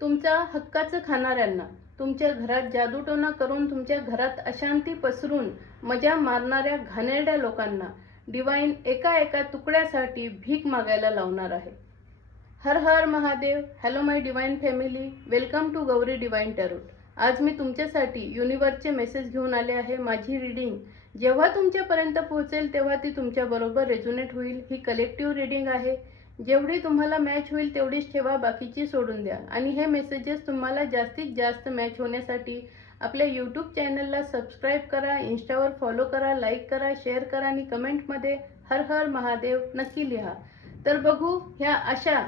तुमच्या हक्काचं खाणाऱ्यांना, तुमच्या घरात जादूटोना करून तुमच्या घरात अशांती पसरून मजा मारणाऱ्या घाणेरड्या लोकांना डिवाइन एका एका तुकड्यासाठी भीक मागायला लावणार आहे. Har Har Mahadev. Hello my divine family, welcome to Gauri divine tarot. आज मी तुमच्यासाठी युनिवर्सचे मेसेज घेऊन आले आहे. माझी रीडिंग जेव्हा तुमच्यापर्यंत पोहोचेल तेव्हा ती तुमच्याबरोबर रेझोनेट होईल. ही कलेक्टिव्ह रीडिंग आहे. जेवढी तुम्हाला मॅच होईल तेवढीच ठेवा, बाकीची सोडून द्या. आणि हे मेसेजेस तुम्हाला जास्तीत जास्त मॅच होण्यासाठी आपल्या यूट्यूब चॅनलला सबस्क्राईब करा, इंस्टावर फॉलो करा, लाईक करा, शेअर करा आणि कमेंटमध्ये हर हर महादेव नक्की लिहा. तर बघू ह्या अशा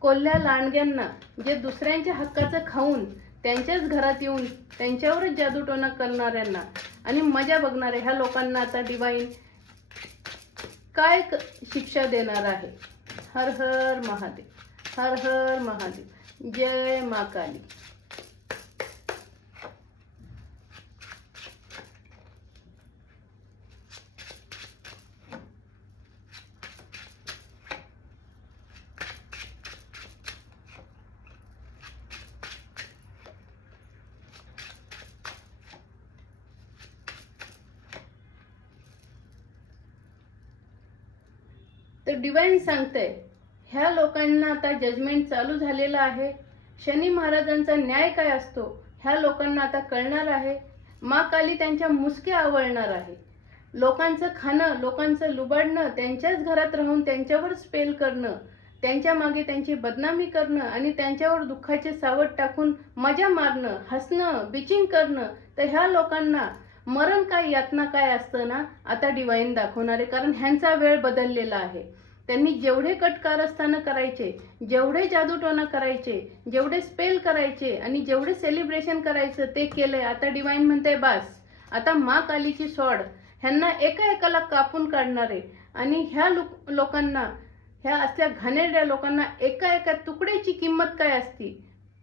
कोल्ह्या लांडग्यांना जे दुसऱ्यांच्या हक्काचं खाऊन त्यांच्याच घरात येऊन त्यांच्यावरच जादूटोना करणाऱ्यांना आणि मजा बघणाऱ्या ह्या लोकांना आता डिवाइन काय शिक्षा देणार आहे. हर हर महादेव, हर हर महादेव, जय मा काली. तर डिवाइन सांगते ह्या लोकांना आता जजमेंट चालू झालेला आहे. शनी महाराजांचा न्याय काय असतो ह्या लोकांना आता कळणार आहे. मा काली त्यांच्या मुसक्या आवळणार आहे. लोकांचं खाणं, लोकांचं लुबाडणं, त्यांच्याच घरात राहून त्यांच्यावर स्पेल करणं, त्यांच्या मागे त्यांची बदनामी करणं आणि त्यांच्यावर दुःखाचे सावट टाकून मजा मारणं, हसणं, बिचिंग करणं, तर ह्या लोकांना मरण काय, यातना काय असतं ना आता डिवाइन दाखवणार आहे. कारण ह्यांचा वेळ बदललेला आहे. त्यांनी जेवढे कट कारस्थानं करायचे, जेवढे जादूटोना करायचे, जेवढे स्पेल करायचे आणि जेवढे सेलिब्रेशन करायचं ते केलंय. आता डिवाइन म्हणते बास, आता मा कालीची सॉड ह्यांना एका एकाला कापून काढणार आहे. आणि ह्या लोकांना, ह्या असल्या घाणेरड्या लोकांना एका एका तुकड्याची किंमत काय असती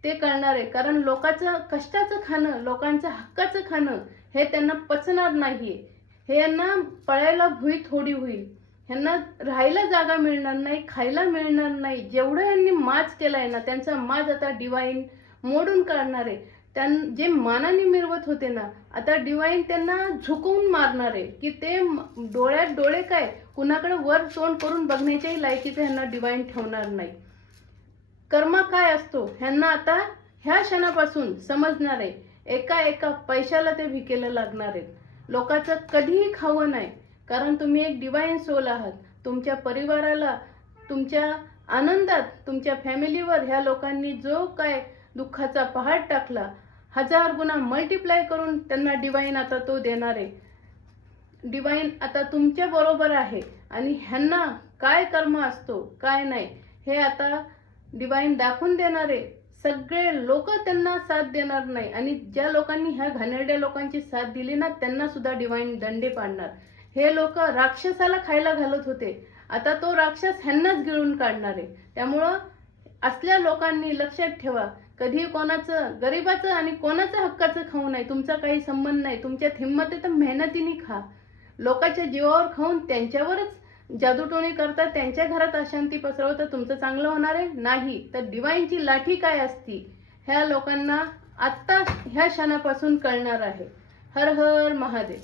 ते कळणार आहे. कारण लोकांचं कष्टाचं खाणं, लोकांचं हक्काचं खाणं हे त्यांना पचणार नाहीये. हे यांना पळायला भुई थोडी होईल. ह्यांना राहायला जागा मिळणार नाही, खायला मिळणार नाही. जेवढं यांनी माज केलाय ना त्यांचा माज आता डिवाइन मोडून काढणार आहे. जे मानाने मिरवत होते ना आता डिवाइन त्यांना झुकवून मारणार आहे की ते डोळ्यात डोळे काय कुणाकडे वर तोंड करून बघण्याच्याही लायकीचं ह्यांना डिवाइन ठेवणार नाही. कर्म काय असतो ह्यांना आता ह्या क्षणापासून समजणार आहे. एका एका पैशाला ते भिकेला लागणार आहेत. लोकांचं कधीही खावं नाही. कारण तुम्ही एक डिवाइन सोल आहात. तुमच्या परिवाराला, तुमच्या आनंदात, तुमच्या फॅमिलीवर ह्या लोकांनी जो काय दुःखाचा पहाड टाकला 1000 गुणा मल्टिप्लाय करून त्यांना डिवाइन आता तो देणार आहे. डिवाइन आता तुमच्या बरोबर आहे आणि ह्यांना काय कर्म असतो काय नाही हे आता डिवाइन दाखवून देणार आहे. सगळे लोक त्यांना साथ देणार नाही आणि ज्या लोकांनी ह्या घाणेरड्या लोकांची साथ दिली ना त्यांना सुद्धा डिवाइन दंडे पाडणार. हे लोक राक्षसाला खायला घालत होते, आता तो राक्षस ह्यांनाच गिळून काढणार आहे. त्यामुळं असल्या लोकांनी लक्षात ठेवा, कधी कोणाचं गरिबाचं आणि कोणाचं हक्काचं खाऊ नये. तुमचा काही संबंध नाही. तुमच्यात हिंमत आहे तर मेहनतीने खा. लोकांच्या जीवावर खाऊन त्यांच्यावरच जादूटोणी करता, त्यांच्या घरात अशांती पसरवता तुमचं चांगलं होणार आहे नाही. तर डिवाइनची लाठी काय असती ह्या लोकांना आत्ता ह्या क्षणापासून कळणार आहे. हर हर महादेव.